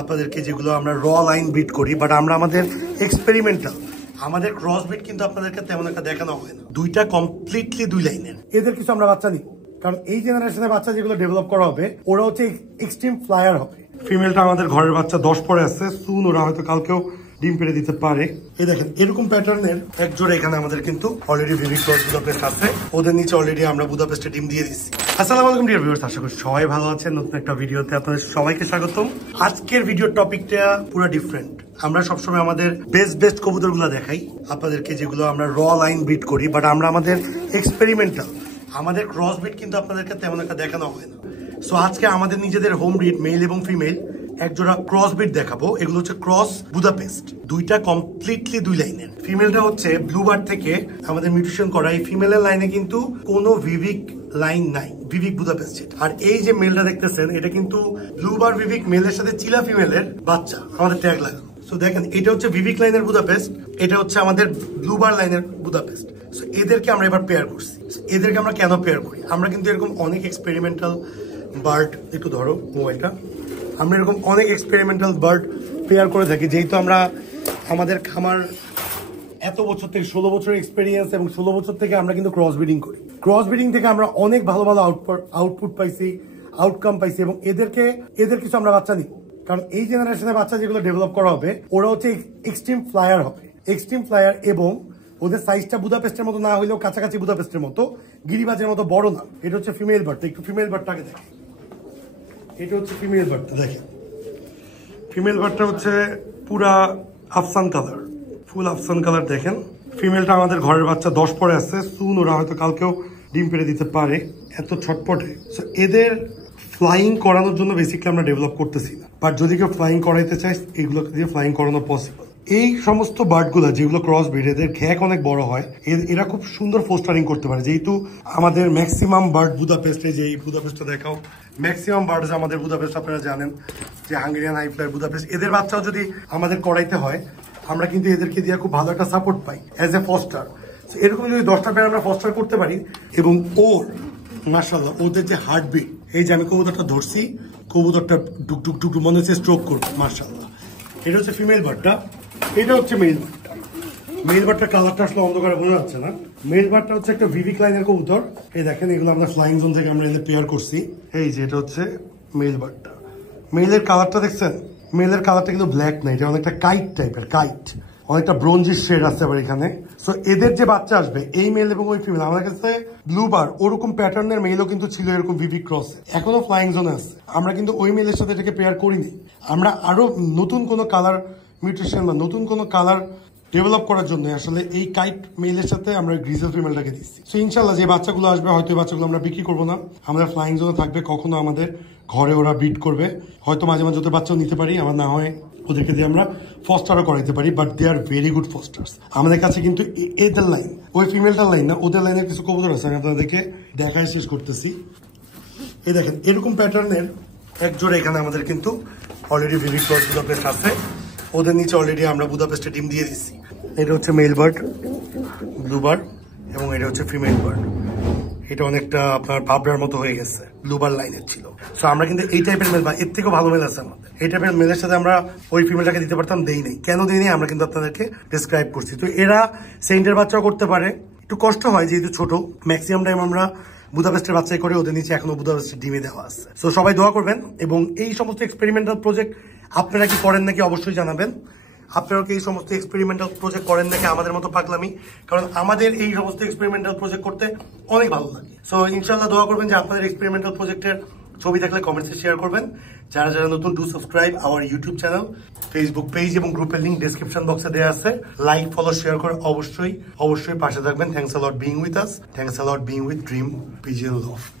আপনাদেরকে যেগুলো আমরা র লাইন ব্রিড করি, বাট আমরা আমাদের এক্সপেরিমেন্টাল আমাদের ক্রস ব্রিড কিন্তু আপনাদেরকে তেমন একটা দেখানো হয় না। দুইটা কমপ্লিটলি দুই লাইনের। এদের কিছু আমরা বাচ্চা নিব, কারণ এই জেনারেশনের বাচ্চা যেগুলো ডেভেলপ করা হবে ওরা হচ্ছে এক্সট্রিম ফ্লায়ার হবে। ফিমেলটা আমাদের ঘরের বাচ্চা 10 পরে আছে, সুন ওরা হয়তো কালকেও ডিম পেড়ে দিতে পারে। এই দেখেন এরকম প্যাটার্নের এক জোড়া এখানে আমাদের কিন্তু অলরেডি ভিভি ক্রস বুদাপেস্ট আছে, ওদের নিচে অলরেডি আমরা বুদাপেস্টে ডিম দিয়ে দিচ্ছি। আসসালামু আলাইকুম ডিয়ার ভিউয়ার্স, আশা করি সবাই ভালো আছেন। নতুন একটা ভিডিওতে আপনাদের সবাইকে স্বাগতম। আজকের ভিডিওর টপিকটা পুরো ডিফারেন্ট। আমরা সবসময় আমাদের বেস্ট কবুতরগুলো দেখাই আপনাদেরকে, যেগুলো আমরা র লাইন ব্রিড করি, বাট আমরা আমাদের এক্সপেরিমেন্টাল আমাদের ক্রস ব্রিড কিন্তু আপনাদেরকে তেমন একটা দেখানো হয় না। সো আজকে আমাদের নিজেদের হোম ব্রিড মেল এবং ফিমেল এক জোড়া ক্রস ব্রিড দেখাবো। এগুলো হচ্ছে ক্রস বুদাপেস্ট, দুইটা কমপ্লিটলি দুই লাইনের। ফিমেলটা হচ্ছে ব্লুবার্ড থেকে আমাদের মিউটেশন করা। এই ফিমেলের লাইনে কিন্তু কোনো ভিভিক লাইন নাই, ভিভিক বুদাপেস্ট। আর এই যে মেলটা দেখতেছেন এটা কিন্তু ব্লুবার ভিভিক মেলের সাথে চিলা ফিমেলের বাচ্চা আমাদের ট্যাগ লাগানো। সো দেখেন এটা হচ্ছে ভিভিক লাইনের বুদাপেস্ট, এটা হচ্ছে আমাদের ব্লুবার লাইনের বুদাপেস্ট। সো এদেরকে আমরা এবার পেয়ার করছি। এদেরকে আমরা কেন পেয়ার করি? আমরা কিন্তু এরকম অনেক এক্সপেরিমেন্টাল বার্ড, একটু ধরো মোবাইলটা, আমরা এরকম অনেক এক্সপেরিমেন্টাল বার্ড পেয়ার করে থাকি। যেহেতু আমরা আমাদের খামার এত বছর থেকে 16 বছরের এক্সপেরিয়েন্স, এবং 16 বছর থেকে আমরা কিন্তু ক্রস ব্রিডিং করি। ক্রস ব্রিডিং থেকে আমরা অনেক ভালো ভালো আউটপুট পাইছি, আউটকাম পাইছি, এবং এদের কিছু আমরা বাচ্চা নিই, কারণ এই জেনারেশনের বাচ্চা যেগুলো ডেভেলপ করা হবে ওরা হচ্ছে এক্সট্রিম ফ্লায়ার হবে, এক্সট্রিম ফ্লায়ার। এবং ওদের সাইজটা বুদাপেস্টের মতো না হইলেও কাছাকাছি বুদাপেস্টের মতো, গিরিবাজের মতো বড় না। এটা হচ্ছে ফিমেল বার্ড। একটু ফিমেল বার্ডটাকে দেখেন, এটা হচ্ছে ফিমেল বার্ডটা। দেখেন ফিমেল বার্ডটা হচ্ছে পুরা আফসান কালার, ফুল আফসান কালার। দেখেন ফিমেলটা আমাদের ঘরের বাচ্চা 10 পরে আছে, সুন ওরা হয়তো কালকেও ডিম পেড়ে দিতে পারে, এত ছটপটে। সো এদের ফ্লাইং করানোর জন্য বেসিক্যালি আমরা ডেভেলপ করতেছি না, বাট যদি কেউ ফ্লাইং করাইতে চায় এগুলো দিয়ে ফ্লাইং করানো পসিবল। এই সমস্ত বার্ডগুলো যেগুলো ক্রস ব্রিড, এদের ঘ্যাক অনেক বড় হয়, এরা খুব সুন্দর ফোস্টারিং করতে পারে। যেহেতু আমাদের ম্যাক্সিমাম বার্ড বুদাপেস্টে, যে এই বুদাপেস্টটা দেখাও, ম্যাক্সিমাম বার্ড আমাদের বুদাপেস্ট আপনারা জানেন যে হাঙ্গেরিয়ান হাই ফ্লায়ার বুদাপেস্ট, এদের বাচ্চাও যদি আমাদের করাইতে হয় আমরা কিন্তু এদেরকে দিয়ে খুব ভালো একটা সাপোর্ট পাই অ্যাজ এ ফস্টার। এরকম যদি 10টা প্যার আমরা ফস্টার করতে পারি, এবং ওর মাশাআল্লাহ ওদের যে হার্টবিট, এই যে আমি কবুতরটা ধরছি, কবুতরটা ডুক ডুক ডুক মনে হচ্ছে স্ট্রোক করবে, মাশাআল্লাহ। এটা হচ্ছে ফিমেল বার্ডটা, এটা হচ্ছে মেল বার্ডটা। মেল বার্ডটার কালারটা আসলে অন্ধকারে বোঝা যাচ্ছে না। মেল বার্ডটা হচ্ছে একটা ভিভিক লাইনের কবুতর। এই দেখেন এগুলো আমরা ফ্লাইং জোন থেকে আমরা এদের পেয়ার করছি। এই যে এটা হচ্ছে মেল বার্ডটা। মেলের কালারটা দেখছেন? মেলের কালারটা কিন্তু ব্ল্যাক না, এটা অনেকটা কাইট টাইপের, কাইট, অনেকটা ব্রোঞ্জিশ শেড আছে আবার এখানে। সো এদের যে বাচ্চা আসবে, এই মেল এবং ওই ফিমেল, আমাদের কাছে ব্লুবার ওরকম প্যাটার্নের মেলও কিন্তু ছিল এরকম ভিভিক ক্রস, এখনো ফ্লাইং জোনে আছে। আমরা কিন্তু ওই মেলের সাথে এটাকে পেয়ার করিনি। আমরা আরো নতুন কোনো কালার মিউটেশন বা নতুন কোনো কালার ডেভেলপ করার জন্য আসলে এই কাইট মেলের সাথে আমরা গ্রিজেল ফিমেলটাকে দিচ্ছি। সো ইনশাল্লাহ যে বাচ্চাগুলো আসবে, হয়তো এই বাচ্চাগুলো আমরা বিক্রি করবো না, আমাদের ফ্লাইং জোনে থাকবে, কখনো আমাদের ঘরে ওরা ব্রিড করবে। হয়তো মাঝে মাঝে ওদের বাচ্চাও নিতে পারি, আবার না হয় ওদেরকে দিয়ে আমরা ফস্টারও করাইতে পারি, but they are very good fosters. আমাদের কাছে কিন্তু এদের লাইন, ওই ফিমেলটার লাইন না, ওদের লাইনের কিছু কবুতর আছে, আমি আপনাদেরকে দেখায় শেষ করতেছি। এই দেখেন এরকম প্যাটার্নের এক জোড়া এখানে আমাদের কিন্তু অলরেডি ভিভিক ক্রস বুদাপেস্ট আছে, ওদের নিচে অলরেডি আমরা বুদাপেস্টে ডিম দিয়ে দিচ্ছি। এটা হচ্ছে মেল বার্ড ব্লুবার্ড, এবং এটা হচ্ছে ফিমেল বার্ড। এটা অনেকটা আপনার পাবরার মতো হয়ে গেছে, ব্লুবার লাইনের ছিল। সো আমরা কিন্তু এই টাইপের মেল বা এর থেকেও ভালো মেল আছে আমাদের, এই টাইপের মেলের সাথে আমরা ওই ফিমেলটাকে দিতে পারতাম, দেই নেই। কেন দেই নেই আমরা কিন্তু আপনাদেরকে ডিসক্রাইব করছি। তো এরা সেন্টের বাচ্চাও করতে পারে, একটু কষ্ট হয় যেহেতু ছোট। ম্যাক্সিমাম টাইম আমরা বুদাপেস্টের বাচ্চাই করে, ওদের নিচে এখনো বুদাপেস্টের ডিমে দেওয়া আছে। সো সবাই দোয়া করবেন, এবং এই সমস্ত এক্সপেরিমেন্টাল প্রজেক্ট আপনারা কি করেন নাকি অবশ্যই জানাবেন। আপনারা কি এই সমস্ত এক্সপেরিমেন্টাল প্রজেক্ট করেন নাকি আমাদের মতো পাগলামি? কারণ আমাদের এই সমস্ত এক্সপেরিমেন্টাল প্রজেক্ট করতে অনেক ভালো লাগে। সো ইনশাল্লাহ দোয়া করবেন যে আপনাদের এক্সপেরিমেন্টাল প্রজেক্টের ছবি থাকলে কমেন্টসে শেয়ার করবেন। যারা যারা নতুন, do subscribe our YouTube channel, Facebook page এবং গ্রুপের লিঙ্ক ডেসক্রিপশন বক্সে দেওয়া আছে। লাইক, ফলো, শেয়ার করে অবশ্যই পাশে থাকবেন। Thanks a lot being with us, thanks a lot being with dream পিজিএন loft.